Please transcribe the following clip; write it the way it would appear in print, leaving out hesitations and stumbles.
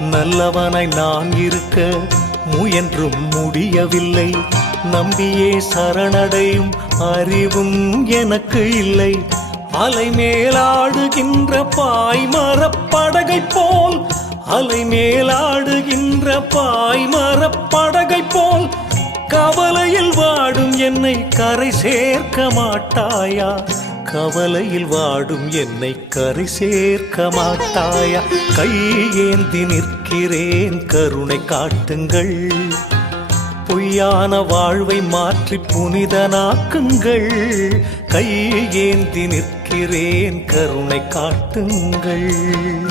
நல்லவனாய் நான் இருக்க முயன்றும் முடியவில்லை. நம்பியே சரணடையும் அறிவும் எனக்கு இல்லை. அலை மேலாடுகின்ற பாய்மரப்படகை போல், அலை மேலாடுகின்ற பாய்மரப்படகை போல் கவலையில் வாடும் என்னை கரை சேர்க்க மாட்டாயா? கவலையில் வாடும் என்னை கரை சேர்க்க மாட்டாயா? கையேந்தி நிற்கிறேன், கருணை காட்டுங்கள். பொய்யான வாழ்வை மாற்றி புனிதனாக்குங்கள். கையேந்தி நிற்கிறேன், கருணை காட்டுங்கள்.